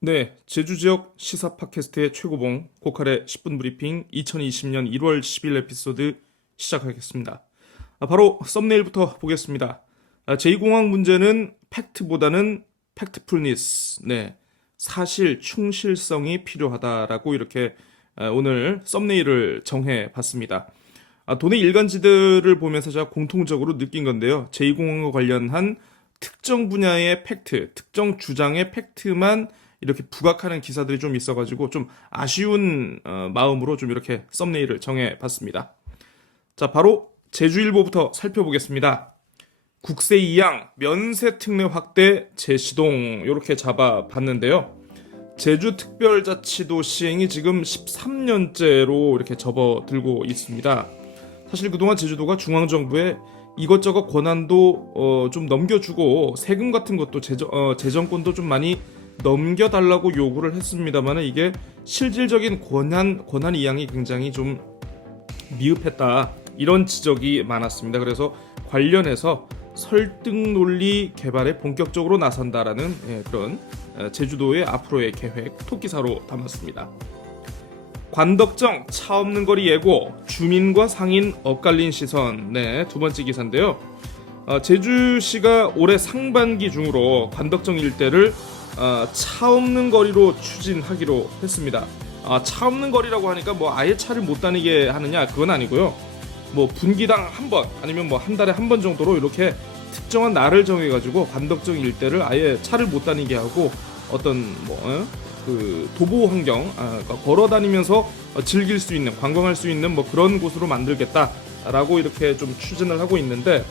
네, 제주 지역 시사 팟캐스트의 최고봉 고칼의 10분 브리핑 2020년 1월 10일 에피소드 시작하겠습니다. 바로 썸네일부터 보겠습니다. 제2공항 문제는 팩트보다는 팩트풀니스, 네, 사실 충실성이 필요하다라고 이렇게 오늘 썸네일을 정해 봤습니다. 도내 일간지들을 보면서 제가 공통적으로 느낀 건데요. 제2공항과 관련한 특정 분야의 팩트, 특정 주장의 팩트만 이렇게 부각하는 기사들이 좀 있어가지고 좀 아쉬운 마음으로 좀 이렇게 썸네일을 정해봤습니다. 자, 바로 제주일보부터 살펴보겠습니다. 국세 이양, 면세 특례 확대 재시동 이렇게 잡아봤는데요. 제주특별자치도 시행이 지금 13년째로 이렇게 접어들고 있습니다. 사실 그동안 제주도가 중앙정부에 이것저것 권한도 좀 넘겨주고 세금 같은 것도 재정권도 좀 많이 넘겨달라고 요구를 했습니다만 이게 실질적인 권한 이양이 굉장히 좀 미흡했다 이런 지적이 많았습니다. 그래서 관련해서 설득 논리 개발에 본격적으로 나선다라는 그런 제주도의 앞으로의 계획 토끼사로 담았습니다. 관덕정 차 없는 거리 예고 주민과 상인 엇갈린 시선 네, 두 번째 기사인데요. 제주시가 올해 상반기 중으로 관덕정 일대를 차 없는 거리로 추진하기로 했습니다. 차 없는 거리라고 하니까 뭐 아예 차를 못 다니게 하느냐 그건 아니고요. 뭐 분기당 한 번 아니면 뭐 한 달에 한 번 정도로 이렇게 특정한 날을 정해가지고 관덕정 일대를 아예 차를 못 다니게 하고 어떤 그 도보 환경, 그러니까 걸어 다니면서 즐길 수 있는 관광할 수 있는 뭐 그런 곳으로 만들겠다라고 이렇게 좀 추진을 하고 있는데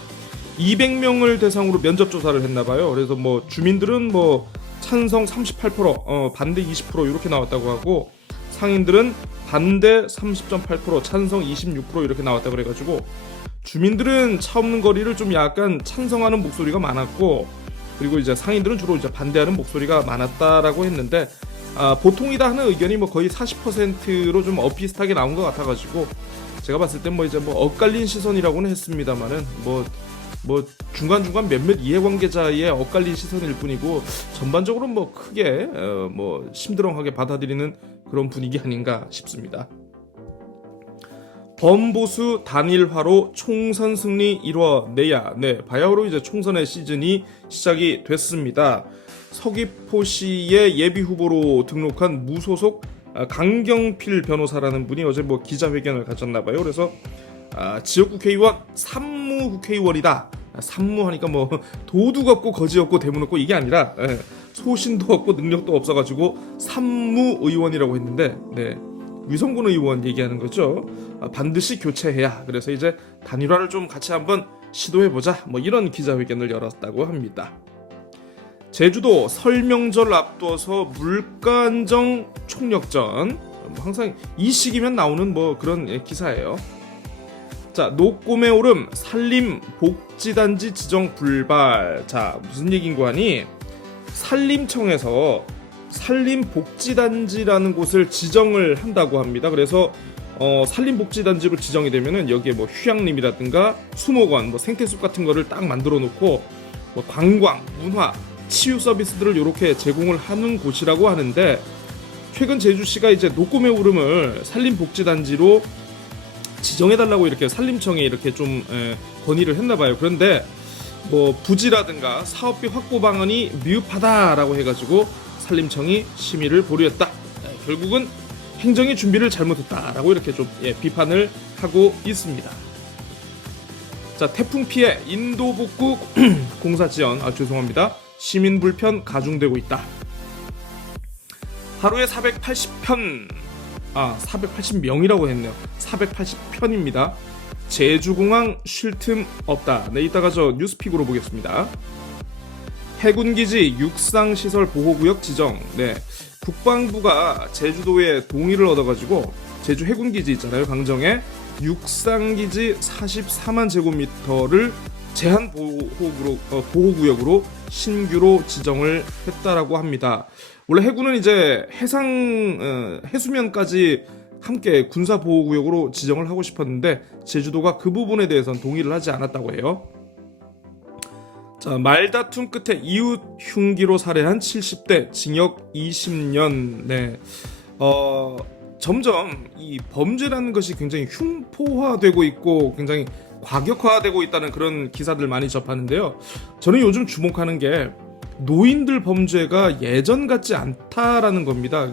200명을 대상으로 면접 조사를 했나봐요. 그래서 뭐 주민들은 뭐 찬성 38%, 반대 20% 이렇게 나왔다고 하고 상인들은 반대 30.8%, 찬성 26% 이렇게 나왔다고 그래가지고 주민들은 차 없는 거리를 좀 약간 찬성하는 목소리가 많았고 그리고 이제 상인들은 주로 이제 반대하는 목소리가 많았다라고 했는데 보통이다 하는 의견이 뭐 거의 40%로 좀 비슷하게 나온 것 같아가지고 제가 봤을 땐 뭐 이제 뭐 엇갈린 시선이라고는 했습니다만은 뭐 중간중간 몇몇 이해관계자의 엇갈린 시선일 뿐이고 전반적으로 뭐 크게 뭐 심드렁하게 받아들이는 그런 분위기 아닌가 싶습니다. 범보수 단일화로 총선 승리 이뤄내야 네, 바야흐로 이제 총선의 시즌이 시작이 됐습니다. 서귀포시의 예비 후보로 등록한 무소속 강경필 변호사라는 분이 어제 뭐 기자회견을 가졌나봐요. 그래서 지역국회의원 산무국회의원이다. 산무하니까 뭐 도둑 없고 거지 없고 대문 없고 이게 아니라 소신도 없고 능력도 없어가지고 산무의원이라고 했는데 네, 위성군 의원 얘기하는 거죠. 반드시 교체해야. 그래서 이제 단일화를 좀 같이 한번 시도해보자. 뭐 이런 기자회견을 열었다고 합니다. 제주도 설 명절 앞둬서 물가 안정 총력전. 뭐 항상 이 시기면 나오는 뭐 그런 기사예요. 자, 노꼬매 오름 산림복지단지 지정 불발. 자, 무슨 얘기인고 하니 산림청에서 산림복지단지라는 곳을 지정을 한다고 합니다. 그래서 산림복지단지로 지정이 되면은 여기에 뭐 휴양림이라든가 수목원, 뭐 생태숲 같은 거를 딱 만들어 놓고 뭐 관광, 문화, 치유 서비스들을 이렇게 제공을 하는 곳이라고 하는데 최근 제주시가 이제 노꼬매 오름을 산림복지단지로 지정해달라고 이렇게 산림청에 이렇게 좀 건의를 했나봐요. 그런데 뭐 부지라든가 사업비 확보 방안이 미흡하다라고 해가지고 산림청이 심의를 보류했다. 결국은 행정이 준비를 잘못했다라고 이렇게 좀 비판을 하고 있습니다. 자, 태풍 피해 인도 복구 공사 지연 죄송합니다. 시민 불편 가중되고 있다. 하루에 480편 480명이라고 했네요. 480편입니다. 제주공항 쉴 틈 없다. 네, 이따가 저 뉴스픽으로 보겠습니다. 해군기지 육상시설 보호구역 지정. 네, 국방부가 제주도에 동의를 얻어가지고 제주 해군기지 있잖아요. 강정에 육상기지 44만 제곱미터를 제한 보호구역으로 신규로 지정을 했다라고 합니다. 원래 해군은 이제 해수면까지 함께 군사보호구역으로 지정을 하고 싶었는데 제주도가 그 부분에 대해서는 동의를 하지 않았다고 해요. 자, 말다툼 끝에 이웃 흉기로 살해한 70대 징역 20년. 네. 점점 이 범죄라는 것이 굉장히 흉포화되고 있고 굉장히 과격화되고 있다는 그런 기사들 많이 접하는데요. 저는 요즘 주목하는 게 노인들 범죄가 예전 같지 않다라는 겁니다.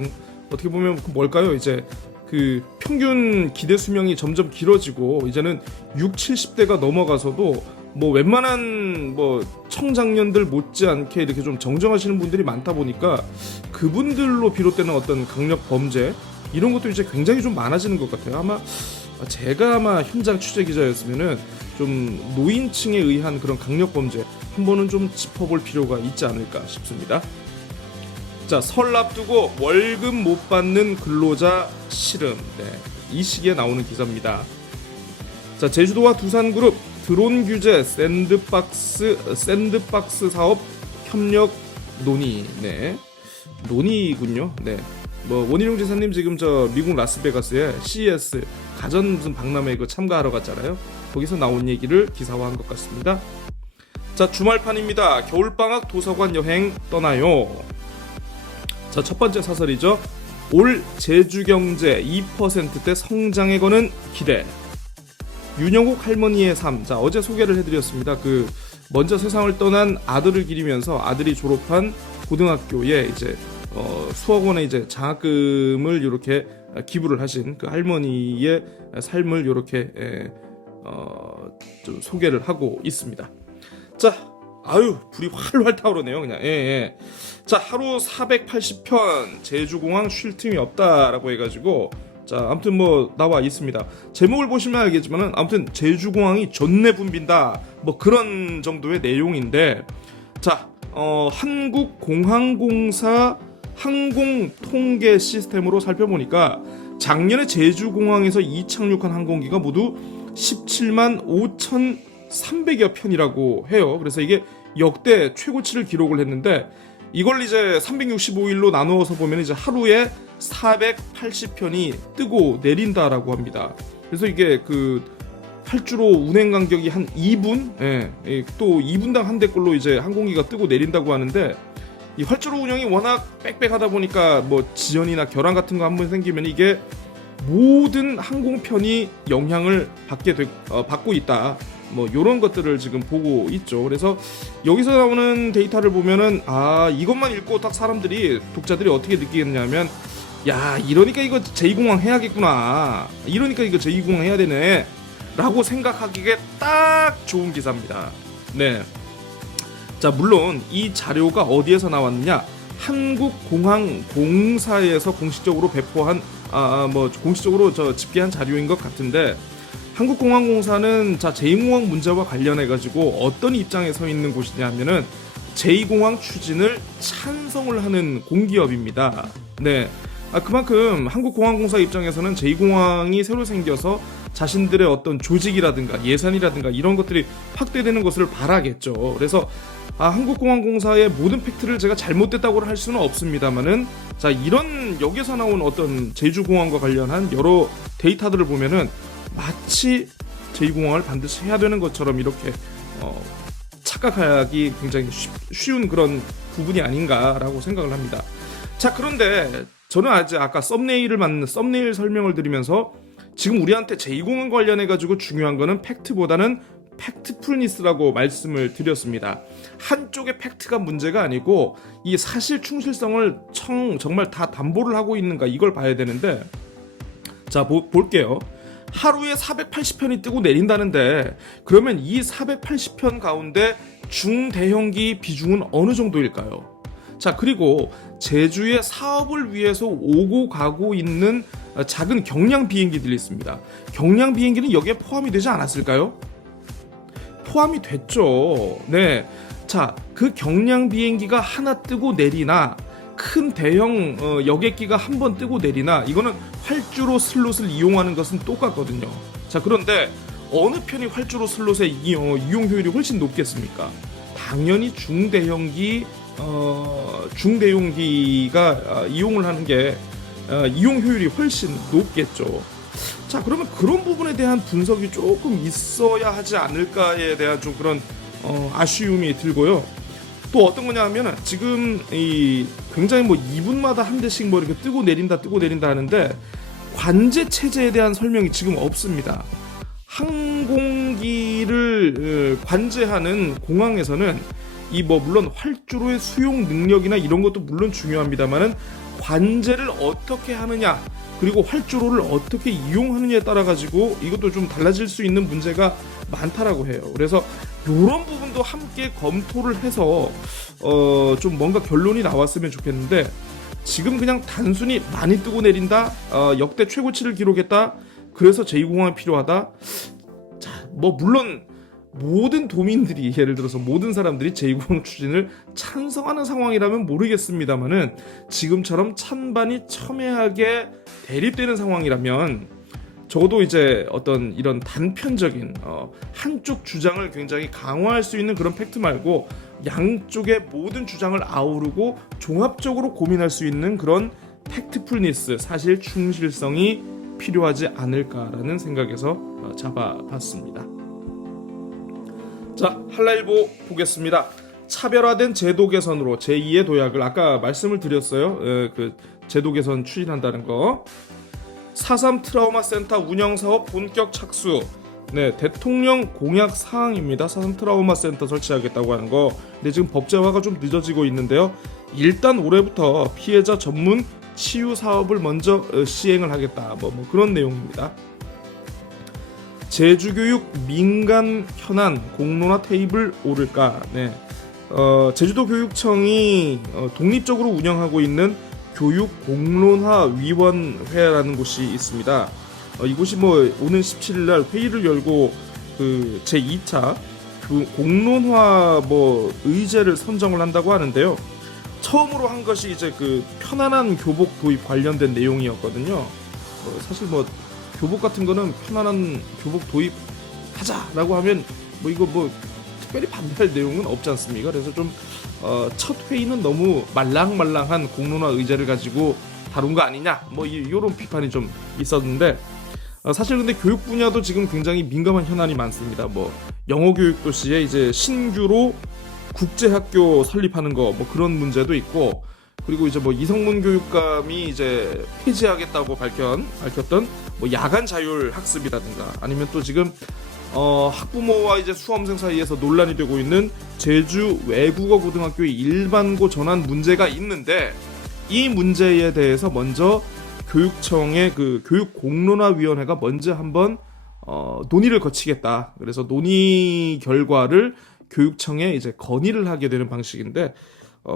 어떻게 보면 뭘까요? 이제 그 평균 기대 수명이 점점 길어지고 이제는 6, 70대가 넘어가서도 뭐 웬만한 뭐 청장년들 못지않게 이렇게 좀 정정하시는 분들이 많다 보니까 그분들로 비롯되는 어떤 강력 범죄 이런 것도 이제 굉장히 좀 많아지는 것 같아요. 제가 현장 취재 기자였으면은 좀 노인층에 의한 그런 강력 범죄 한 번은 좀 짚어볼 필요가 있지 않을까 싶습니다. 자, 설 앞두고 월급 못 받는 근로자 실름. 네, 이 시기에 나오는 기사입니다. 자, 제주도와 두산그룹 드론 규제 샌드박스 사업 협력 논의. 네, 논의군요. 네. 뭐 원희룡 지사님 지금 저 미국 라스베가스에 CES 가전 무슨 박람회 그 참가하러 갔잖아요. 거기서 나온 얘기를 기사화한 것 같습니다. 자, 주말판입니다. 겨울방학 도서관 여행 떠나요. 자, 첫 번째 사설이죠. 올 제주경제 2%대 성장에 거는 기대. 윤영옥 할머니의 삶. 자, 어제 소개를 해드렸습니다. 그 먼저 세상을 떠난 아들을 기리면서 아들이 졸업한 고등학교에 이제 수억 원의 이제 장학금을 이렇게 기부를 하신 그 할머니의 삶을 이렇게 좀 소개를 하고 있습니다. 자, 불이 활활 타오르네요, 그냥. 예. 자, 하루 480편 제주공항 쉴 틈이 없다라고 해가지고 자, 아무튼 뭐 나와 있습니다. 제목을 보시면 알겠지만은 아무튼 제주공항이 존내 붐빈다 뭐 그런 정도의 내용인데 자, 한국공항공사 항공통계 시스템으로 살펴보니까 작년에 제주공항에서 이착륙한 항공기가 모두 17만 5,300여 편이라고 해요. 그래서 이게 역대 최고치를 기록을 했는데 이걸 이제 365일로 나누어서 보면 이제 하루에 480편이 뜨고 내린다라고 합니다. 그래서 이게 그 활주로 운행 간격이 한 2분, 또 2분당 한 대꼴로 이제 항공기가 뜨고 내린다고 하는데 이 활주로 운영이 워낙 빽빽하다 보니까 뭐 지연이나 결항 같은 거 한번 생기면 이게 모든 항공편이 영향을 받고 있다. 뭐 이런 것들을 지금 보고 있죠. 그래서 여기서 나오는 데이터를 보면은 이것만 읽고 딱 독자들이 어떻게 느끼겠냐면 야, 이러니까 이거 제2공항 해야겠구나. 이러니까 이거 제2공항 해야 되네. 라고 생각하기에 딱 좋은 기사입니다. 네. 자, 물론 이 자료가 어디에서 나왔느냐? 한국공항공사에서 공식적으로 배포한 공식적으로 집계한 자료인 것 같은데 한국공항공사는 자 제2공항 문제와 관련해 가지고 어떤 입장에 서 있는 곳이냐면은 제2공항 추진을 찬성을 하는 공기업입니다. 네. 그만큼 한국공항공사 입장에서는 제2공항이 새로 생겨서 자신들의 어떤 조직이라든가 예산이라든가 이런 것들이 확대되는 것을 바라겠죠. 그래서 한국공항공사의 모든 팩트를 제가 잘못됐다고 할 수는 없습니다만은 자, 이런 여기서 나온 어떤 제주공항과 관련한 여러 데이터들을 보면은 마치 제2공항을 반드시 해야 되는 것처럼 이렇게 착각하기 굉장히 쉬운 그런 부분이 아닌가라고 생각을 합니다. 자, 그런데 저는 아까 썸네일 설명을 드리면서 지금 우리한테 제2공항 관련해가지고 중요한 거는 팩트보다는 팩트풀니스라고 말씀을 드렸습니다. 한쪽의 팩트가 문제가 아니고 이 사실 충실성을 정말 다 담보를 하고 있는가 이걸 봐야 되는데 자, 볼게요. 하루에 480편이 뜨고 내린다는데 그러면 이 480편 가운데 중대형기 비중은 어느 정도일까요? 자, 그리고 제주의 사업을 위해서 오고 가고 있는 작은 경량 비행기들이 있습니다. 경량 비행기는 여기에 포함이 되지 않았을까요? 포함이 됐죠. 네. 자, 그 경량 비행기가 하나 뜨고 내리나 큰 대형 여객기가 한 번 뜨고 내리나 이거는 활주로 슬롯을 이용하는 것은 똑같거든요. 자, 그런데 어느 편이 활주로 슬롯의 이용 효율이 훨씬 높겠습니까? 당연히 중대용기가 이용을 하는 게 이용 효율이 훨씬 높겠죠. 자, 그러면 그런 부분에 대한 분석이 조금 있어야 하지 않을까에 대한 좀 그런 아쉬움이 들고요. 또 어떤 거냐 하면은 지금 이 굉장히 뭐 2분마다 한 대씩 뭐 이렇게 뜨고 내린다 하는데 관제 체제에 대한 설명이 지금 없습니다. 항공기를 관제하는 공항에서는 이 뭐 물론 활주로의 수용 능력이나 이런 것도 물론 중요합니다만은 관제를 어떻게 하느냐 그리고 활주로를 어떻게 이용하느냐에 따라 가지고 이것도 좀 달라질 수 있는 문제가 많다라고 해요. 그래서 이런 부분도 함께 검토를 해서 좀 뭔가 결론이 나왔으면 좋겠는데 지금 그냥 단순히 많이 뜨고 내린다, 역대 최고치를 기록했다, 그래서 제2공항이 필요하다. 자, 뭐 물론 모든 도민들이 예를 들어서 모든 사람들이 제2공항 추진을 찬성하는 상황이라면 모르겠습니다만은 지금처럼 찬반이 첨예하게 대립되는 상황이라면 적어도 이제 어떤 이런 단편적인 한쪽 주장을 굉장히 강화할 수 있는 그런 팩트 말고 양쪽의 모든 주장을 아우르고 종합적으로 고민할 수 있는 그런 팩트풀니스, 사실 충실성이 필요하지 않을까라는 생각에서 잡아봤습니다. 자, 한라일보 보겠습니다. 차별화된 제도 개선으로 제2의 도약을 아까 말씀을 드렸어요. 그 제도 개선 추진한다는 거. 4.3 트라우마 센터 운영 사업 본격 착수. 네, 대통령 공약 사항입니다. 4.3 트라우마 센터 설치하겠다고 하는 거. 근데 지금 법제화가 좀 늦어지고 있는데요. 일단 올해부터 피해자 전문 치유 사업을 먼저 시행을 하겠다. 뭐 그런 내용입니다. 제주교육 민간 현안 공론화 테이블 오를까? 네. 제주도 교육청이 독립적으로 운영하고 있는 교육 공론화 위원회라는 곳이 있습니다. 이곳이 뭐 오는 17일 날 회의를 열고 그 제2차 공론화 뭐 의제를 선정을 한다고 하는데요. 처음으로 한 것이 이제 그 편안한 교복 도입 관련된 내용이었거든요. 사실 뭐 교복 같은 거는 편안한 교복 도입하자라고 하면 뭐 이거 뭐 특별히 반대할 내용은 없지 않습니까? 그래서 좀 첫 회의는 너무 말랑말랑한 공론화 의제를 가지고 다룬 거 아니냐 뭐 이런 비판이 좀 있었는데 사실 근데 교육 분야도 지금 굉장히 민감한 현안이 많습니다. 뭐 영어 교육 도시에 이제 신규로 국제학교 설립하는 거 뭐 그런 문제도 있고 그리고 이제 뭐 이성문 교육감이 이제 폐지하겠다고 밝혔던 뭐 야간 자율 학습이라든가 아니면 또 지금 학부모와 이제 수험생 사이에서 논란이 되고 있는 제주 외국어 고등학교의 일반고 전환 문제가 있는데 이 문제에 대해서 먼저 교육청의 그 교육공론화위원회가 먼저 한번 논의를 거치겠다. 그래서 논의 결과를 교육청에 이제 건의를 하게 되는 방식인데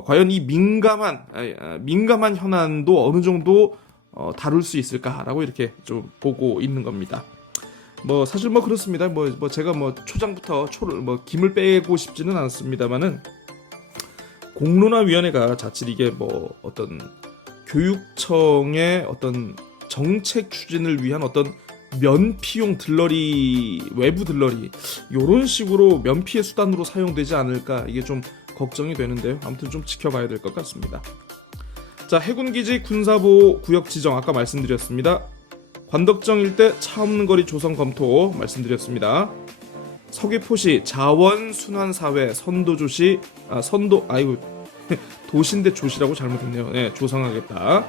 과연 이 민감한 현안도 어느 정도 다룰 수 있을까라고 이렇게 좀 보고 있는 겁니다. 뭐 사실 뭐 그렇습니다. 뭐 제가 뭐 초장부터 김을 빼고 싶지는 않습니다만은 공론화위원회가 자칫 이게 뭐 어떤 교육청의 어떤 정책 추진을 위한 어떤 면피용 들러리, 외부 들러리 이런 식으로 면피의 수단으로 사용되지 않을까 이게 좀 걱정이 되는데요. 아무튼 좀 지켜봐야 될 것 같습니다. 자, 해군기지 군사보호 구역 지정 아까 말씀드렸습니다. 관덕정 일대 차 없는 거리 조성 검토 말씀드렸습니다. 서귀포시 자원순환사회 선도조시 도시인데 조시라고 잘못했네요. 네, 조성하겠다.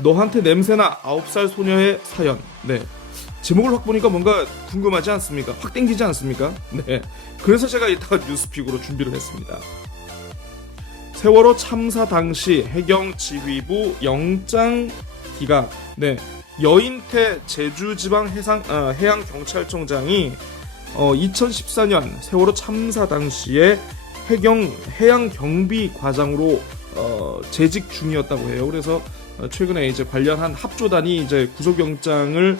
너한테 냄새나 9살 소녀의 사연. 네, 제목을 확 보니까 뭔가 궁금하지 않습니까? 확 땡기지 않습니까? 네, 그래서 제가 이따가 뉴스픽으로 준비를 했습니다. 세월호 참사 당시 해경지휘부 영장 기각. 네, 여인태 제주지방해양경찰청장이 2014년 세월호 참사 당시에 해양경비과장으로 재직 중이었다고 해요. 그래서 최근에 이제 관련한 합조단이 이제 구속영장을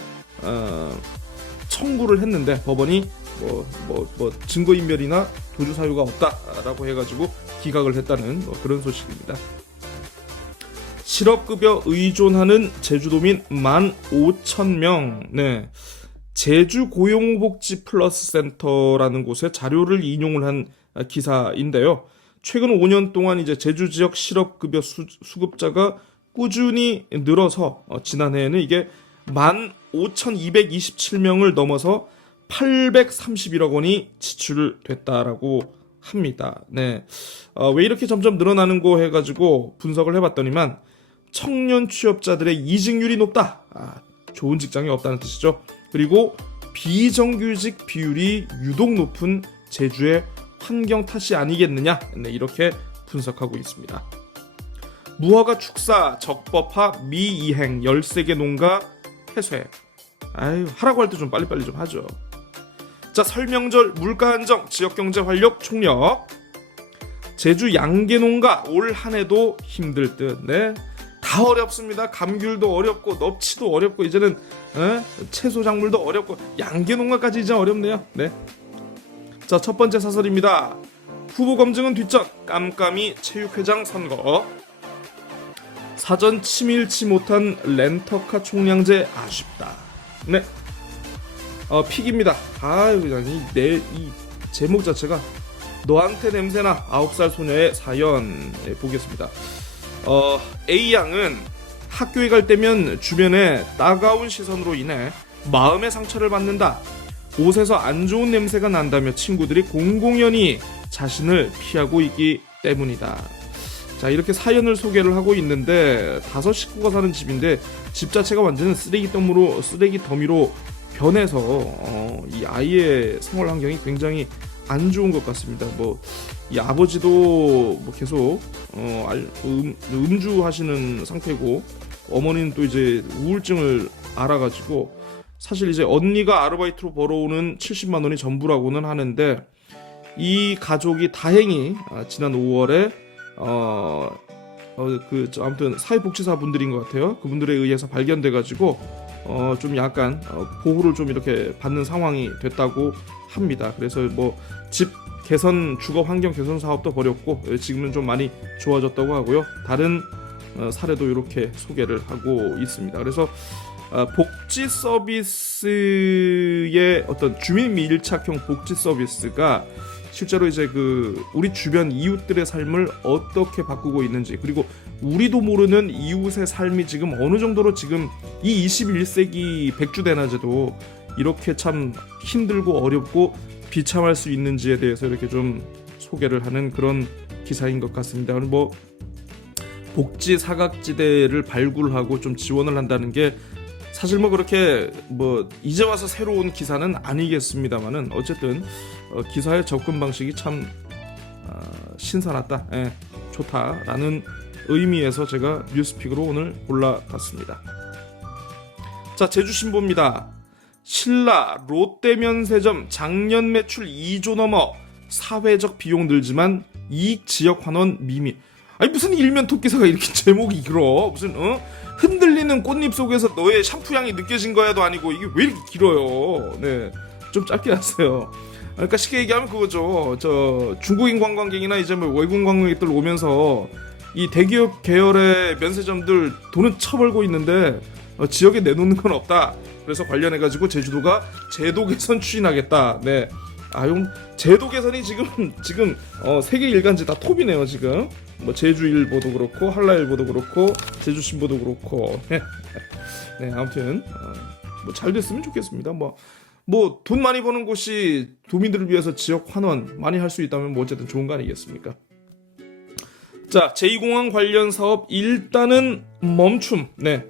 청구를 했는데 법원이 뭐 증거인멸이나 도주 사유가 없다라고 해가지고 기각을 했다는 그런 소식입니다. 실업급여 의존하는 제주도민 15,000명. 네, 제주고용복지 플러스 센터라는 곳에 자료를 인용을 한 기사인데요. 최근 5년 동안 이제 제주 지역 실업급여 수급자가 꾸준히 늘어서 지난해에는 이게 15,227명을 넘어서 831억 원이 지출됐다라고 합니다. 네. 왜 이렇게 점점 늘어나는 거 해가지고 분석을 해봤더니만 청년 취업자들의 이직률이 높다. 좋은 직장이 없다는 뜻이죠. 그리고 비정규직 비율이 유독 높은 제주의 환경 탓이 아니겠느냐. 네, 이렇게 분석하고 있습니다. 무허가 축사, 적법화, 미이행, 13개 농가 폐쇄. 하라고 할 때 좀 빨리빨리 좀 하죠. 자, 설명절 물가 안정, 지역경제 활력 총력. 제주 양계농가 올 한해도 힘들 듯. 네, 다 어렵습니다. 감귤도 어렵고 넙치도 어렵고 이제는 채소 작물도 어렵고 양계농가까지 이제 어렵네요. 네. 자, 첫 번째 사설입니다. 후보 검증은 뒷전, 깜깜이 체육회장 선거. 사전 치밀치 못한 렌터카 총량제 아쉽다. 네. 픽입니다. 그냥 이 제목 자체가 너한테 냄새나 9살 소녀의 사연. 보겠습니다. A양은 학교에 갈 때면 주변에 따가운 시선으로 인해 마음의 상처를 받는다. 옷에서 안 좋은 냄새가 난다며 친구들이 공공연히 자신을 피하고 있기 때문이다. 자, 이렇게 사연을 소개를 하고 있는데 5 식구가 사는 집인데 집 자체가 완전 쓰레기 더미로 변해서 이 아이의 생활 환경이 굉장히 안 좋은 것 같습니다. 이 아버지도 계속 음주하시는 상태고 어머니는 또 이제 우울증을 앓아가지고 사실 이제 언니가 아르바이트로 벌어오는 70만 원이 전부라고는 하는데 이 가족이 다행히 지난 5월에 아무튼 사회복지사 분들인 것 같아요. 그분들에 의해서 발견돼가지고 좀 약간 보호를 좀 이렇게 받는 상황이 됐다고 합니다. 그래서 집 개선, 주거 환경 개선 사업도 벌였고 지금은 좀 많이 좋아졌다고 하고요. 다른 사례도 이렇게 소개를 하고 있습니다. 그래서 복지 서비스의 어떤 주민 밀착형 복지 서비스가 실제로 이제 우리 주변 이웃들의 삶을 어떻게 바꾸고 있는지, 그리고 우리도 모르는 이웃의 삶이 지금 어느 정도로 지금 이 21세기 백주대낮에도 이렇게 참 힘들고 어렵고 비참할 수 있는지에 대해서 이렇게 좀 소개를 하는 그런 기사인 것 같습니다. 복지 사각지대를 발굴하고 좀 지원을 한다는 게 사실 그렇게 이제 와서 새로운 기사는 아니겠습니다만은 어쨌든 기사의 접근 방식이 참 신선하다, 좋다라는 의미에서 제가 뉴스픽으로 오늘 골라봤습니다. 자, 제주신보입니다. 신라 롯데면세점 작년 매출 2조 넘어 사회적 비용 늘지만 이익 지역 환원 미미. 무슨 일면 토끼사가 이렇게 제목이 길어. 무슨 흔들리는 꽃잎 속에서 너의 샴푸 향이 느껴진 거야도 아니고 이게 왜 이렇게 길어요. 네, 좀 짧게 했어요. 그러니까 쉽게 얘기하면 그거죠. 중국인 관광객이나 이제 외국 관광객들 오면서 이 대기업 계열의 면세점들 돈은 쳐벌고 있는데 지역에 내놓는 건 없다. 그래서 관련해가지고 제주도가 제도 개선 추진하겠다. 네. 제도 개선이 지금 세계 일간지 다 톱이네요. 지금 제주일보도 그렇고 한라일보도 그렇고 제주신보도 그렇고. 네, 아무튼 잘 됐으면 좋겠습니다. 돈 많이 버는 곳이 도민들을 위해서 지역 환원 많이 할 수 있다면 어쨌든 좋은 거 아니겠습니까? 자, 제2공항 관련 사업 일단은 멈춤. 네.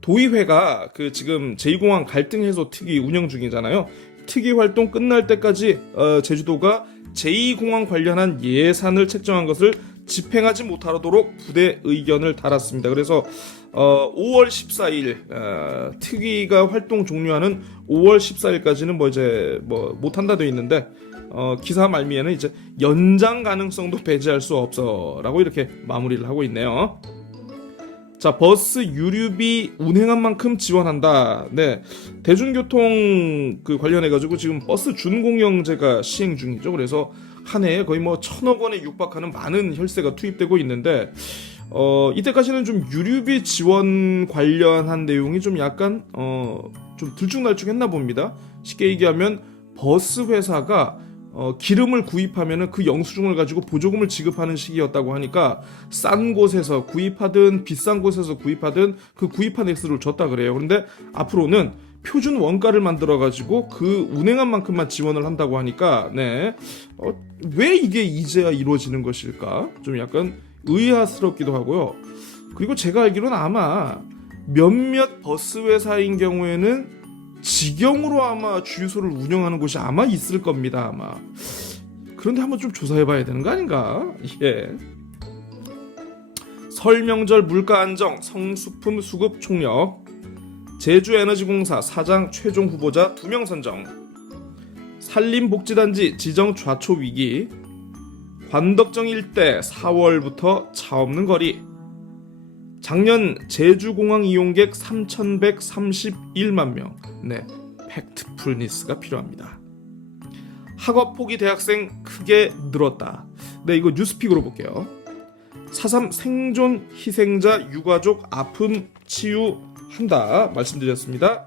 도의회가 지금 제2공항 갈등 해소 특위 운영 중이잖아요. 특위 활동 끝날 때까지 제주도가 제2공항 관련한 예산을 책정한 것을 집행하지 못하도록 부대 의견을 달았습니다. 그래서 5월 14일 특위가 활동 종료하는 5월 14일까지는 이제 못한다 되어 있는데 기사 말미에는 이제 연장 가능성도 배제할 수 없어라고 이렇게 마무리를 하고 있네요. 자, 버스 유류비 운행한 만큼 지원한다. 네, 대중교통 관련해가지고 지금 버스 준공영제가 시행 중이죠. 그래서 한 해에 거의 1,000억 원에 육박하는 많은 혈세가 투입되고 있는데 이때까지는 좀 유류비 지원 관련한 내용이 좀 약간 좀 들쭉날쭉했나 봅니다. 쉽게 얘기하면 버스 회사가 기름을 구입하면은 그 영수증을 가지고 보조금을 지급하는 시기였다고 하니까 싼 곳에서 구입하든 비싼 곳에서 구입하든 그 구입한 액수를 줬다 그래요. 그런데 앞으로는 표준 원가를 만들어 가지고 그 운행한 만큼만 지원을 한다고 하니까 네. 왜 이게 이제야 이루어지는 것일까? 좀 약간 의아스럽기도 하고요. 그리고 제가 알기로는 아마 몇몇 버스 회사인 경우에는 직영으로 아마 주유소를 운영하는 곳이 아마 있을 겁니다. 아마. 그런데 한번 좀 조사해봐야 되는 거 아닌가? 예. 설 명절 물가 안정, 성수품 수급 총력, 제주에너지공사 사장 최종 후보자 2명 선정, 산림복지단지 지정 좌초 위기, 관덕정 일대 4월부터 차 없는 거리, 작년 제주공항 이용객 3,131만 명. 네, 팩트풀니스가 필요합니다. 학업 포기 대학생 크게 늘었다. 네, 이거 뉴스픽으로 볼게요. 4.3 생존 희생자 유가족 아픔 치유한다 말씀드렸습니다.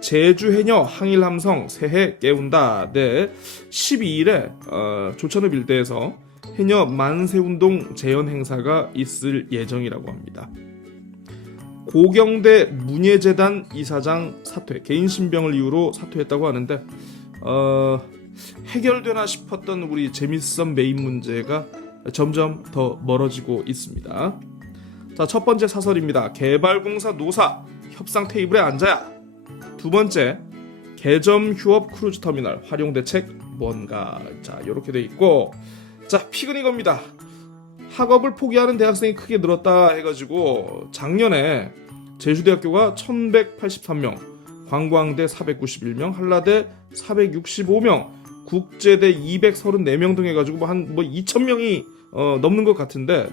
제주 해녀 항일 함성 새해 깨운다. 네, 12일에 조천읍 일대에서 해녀 만세운동 재현 행사가 있을 예정이라고 합니다. 고경대 문예재단 이사장 사퇴, 개인 신병을 이유로 사퇴했다고 하는데 해결되나 싶었던 우리 재밌선 메인 문제가 점점 더 멀어지고 있습니다. 자, 첫 번째 사설입니다. 개발공사 노사 협상 테이블에 앉아야. 두 번째, 개점 휴업 크루즈 터미널 활용 대책 뭔가. 자, 이렇게 돼 있고, 자, 픽은 이겁니다. 학업을 포기하는 대학생이 크게 늘었다 해가지고 작년에 제주대학교가 1183명, 관광대 491명, 한라대 465명, 국제대 234명 등 해가지고 뭐 2,000명이 넘는 것 같은데,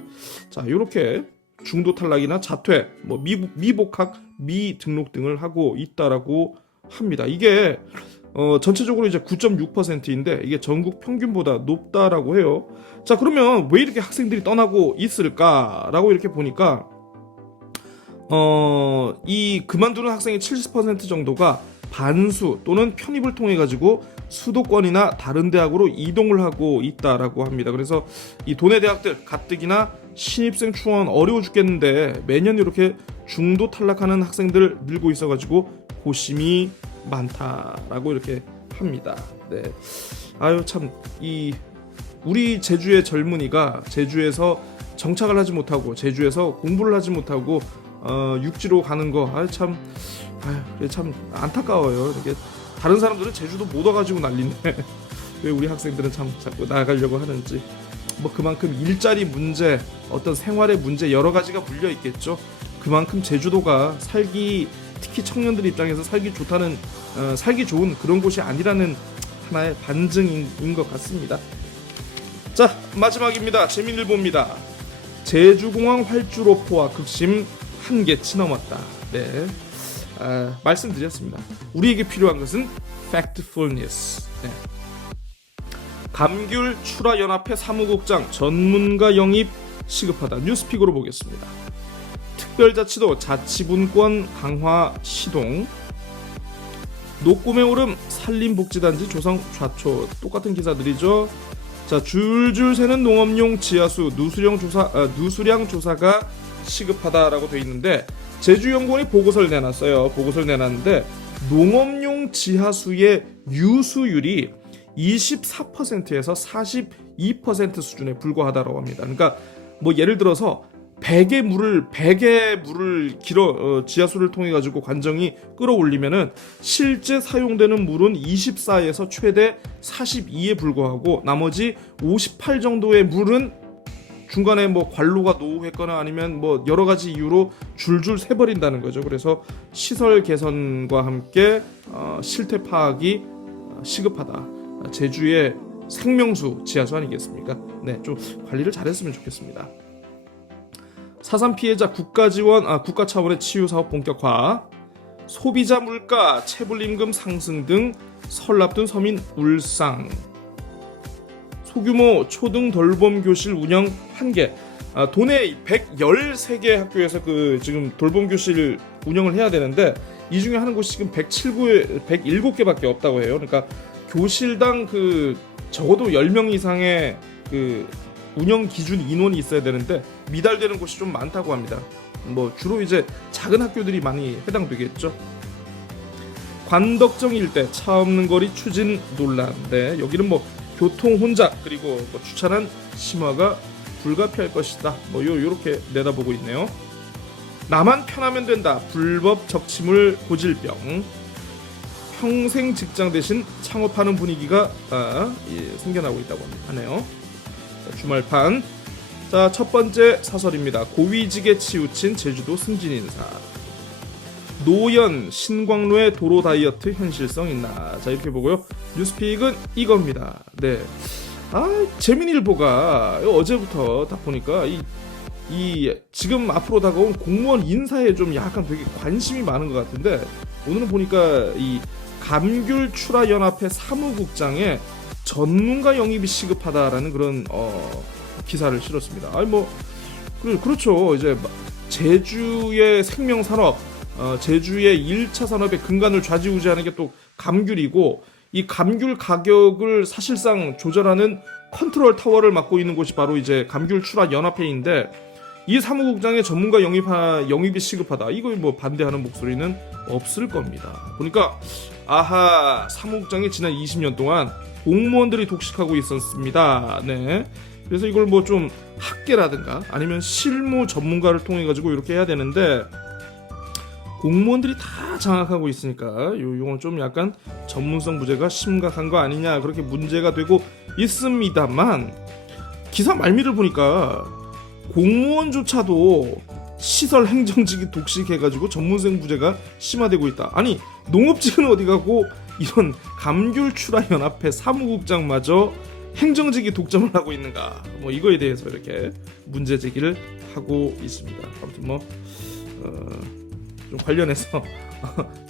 자, 이렇게 중도 탈락이나 자퇴, 뭐 미복학, 미등록 등을 하고 있다라고 합니다. 이게 전체적으로 이제 9.6%인데 이게 전국 평균보다 높다라고 해요. 자, 그러면 왜 이렇게 학생들이 떠나고 있을까라고 이렇게 보니까 이 그만두는 학생의 70% 정도가 반수 또는 편입을 통해 가지고 수도권이나 다른 대학으로 이동을 하고 있다라고 합니다. 그래서 이 도내 대학들 가뜩이나 신입생 충원 어려워 죽겠는데 매년 이렇게 중도 탈락하는 학생들 늘고 있어가지고 고심이 많다라고 이렇게 합니다. 네, 아유 참, 이 우리 제주의 젊은이가 제주에서 정착을 하지 못하고 제주에서 공부를 하지 못하고 육지로 가는 거 참 안타까워요. 이렇게 다른 사람들은 제주도 못 와가지고 난리인데 왜 우리 학생들은 참 자꾸 나가려고 하는지. 뭐 그만큼 일자리 문제, 어떤 생활의 문제 여러 가지가 물려 있겠죠. 그만큼 제주도가 특히 청년들 입장에서 살기 좋은 그런 곳이 아니라는 하나의 반증인 것 같습니다. 자, 마지막입니다. 재민일보입니다. 제주공항 활주로포와 극심 한계치 넘었다. 네, 말씀드렸습니다. 우리에게 필요한 것은 factfulness. 네. 감귤 출하연합회 사무국장 전문가 영입 시급하다. 뉴스픽으로 보겠습니다. 특별자치도 자치분권 강화 시동, 녹굼에 오름 산림복지단지 조성 좌초. 똑같은 기사들이죠. 자, 줄줄 새는 농업용 지하수 누수량 조사가 시급하다라고 돼 있는데 제주연구원이 보고서를 내놨어요. 보고서를 내놨는데 농업용 지하수의 유수율이 24%에서 42% 수준에 불과하다고 합니다. 그러니까 뭐 예를 들어서 100의 물을 지하수를 통해 가지고 관정이 끌어올리면은 실제 사용되는 물은 24에서 최대 42에 불과하고 나머지 58 정도의 물은 중간에 뭐 관로가 노후했거나 아니면 뭐 여러 가지 이유로 줄줄 새버린다는 거죠. 그래서 시설 개선과 함께 실태 파악이 시급하다. 제주의 생명수 지하수 아니겠습니까? 네, 좀 관리를 잘했으면 좋겠습니다. 4.3 피해자 국가 차원의 치유 사업 본격화, 소비자 물가, 체불임금 상승 등 설 앞둔 서민 울상, 소규모 초등 돌봄 교실 운영 한계. 도내 113개 학교에서 지금 돌봄 교실 운영을 해야 되는데 이 중에 하는 곳이 지금 107개밖에 없다고 해요. 그러니까 교실당 적어도 10명 이상의 운영 기준 인원이 있어야 되는데 미달되는 곳이 좀 많다고 합니다. 뭐 주로 이제 작은 학교들이 많이 해당되겠죠. 관덕정 일대 차 없는 거리 추진 논란. 네, 여기는 뭐 교통 혼잡 그리고 뭐 주차난 심화가 불가피할 것이다. 뭐 요렇게 내다보고 있네요. 나만 편하면 된다. 불법 적치물 고질병. 평생 직장 대신 창업하는 분위기가 생겨나고 있다고 하네요. 자, 주말판. 자, 첫 번째 사설입니다. 고위직에 치우친 제주도 승진 인사. 노연 신광로의 도로 다이어트 현실성 있나. 자, 이렇게 보고요. 뉴스픽은 이겁니다. 네. 재민일보가 어제부터 딱 보니까 이 지금 앞으로 다가온 공무원 인사에 좀 약간 되게 관심이 많은 것 같은데, 오늘은 보니까 이 감귤 출하 연합회 사무국장에 전문가 영입이 시급하다라는 그런 기사를 실었습니다. 그렇죠. 이제 제주의 생명 산업, 제주의 1차 산업의 근간을 좌지우지하는 게 또 감귤이고, 이 감귤 가격을 사실상 조절하는 컨트롤 타워를 맡고 있는 곳이 바로 이제 감귤 출하 연합회인데, 이 사무국장의 전문가 영입이 시급하다. 이거 뭐 반대하는 목소리는 없을 겁니다. 보니까 사무국장이 지난 20년 동안 공무원들이 독식하고 있었습니다. 네. 그래서 이걸 뭐 좀 학계라든가 아니면 실무 전문가를 통해 가지고 이렇게 해야 되는데, 공무원들이 다 장악하고 있으니까 요건 좀 약간 전문성 부재가 심각한 거 아니냐, 그렇게 문제가 되고 있습니다만, 기사 말미를 보니까 공무원조차도 시설 행정직이 독식해가지고 전문성 부재가 심화되고 있다. 아니, 농업직은 어디 가고 이런 감귤 출하 연합회 사무국장마저 행정직이 독점을 하고 있는가? 뭐 이거에 대해서 이렇게 문제 제기를 하고 있습니다. 아무튼 좀 관련해서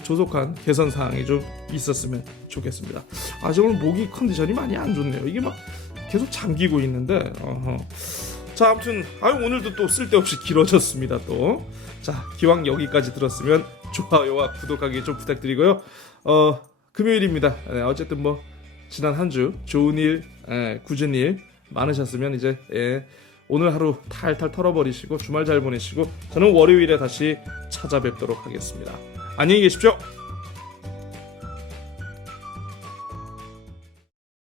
조속한 개선 사항이 좀 있었으면 좋겠습니다. 저 오늘 모기 컨디션이 많이 안 좋네요. 이게 막 계속 잠기고 있는데. 자, 아무튼 오늘도 또 쓸데없이 길어졌습니다. 또 자, 기왕 여기까지 들었으면 좋아요와 구독하기 좀 부탁드리고요. 금요일입니다. 네, 어쨌든 뭐 지난 한 주 좋은 일, 굳은 일 많으셨으면 이제 오늘 하루 탈탈 털어버리시고 주말 잘 보내시고, 저는 월요일에 다시 찾아뵙도록 하겠습니다. 안녕히 계십시오.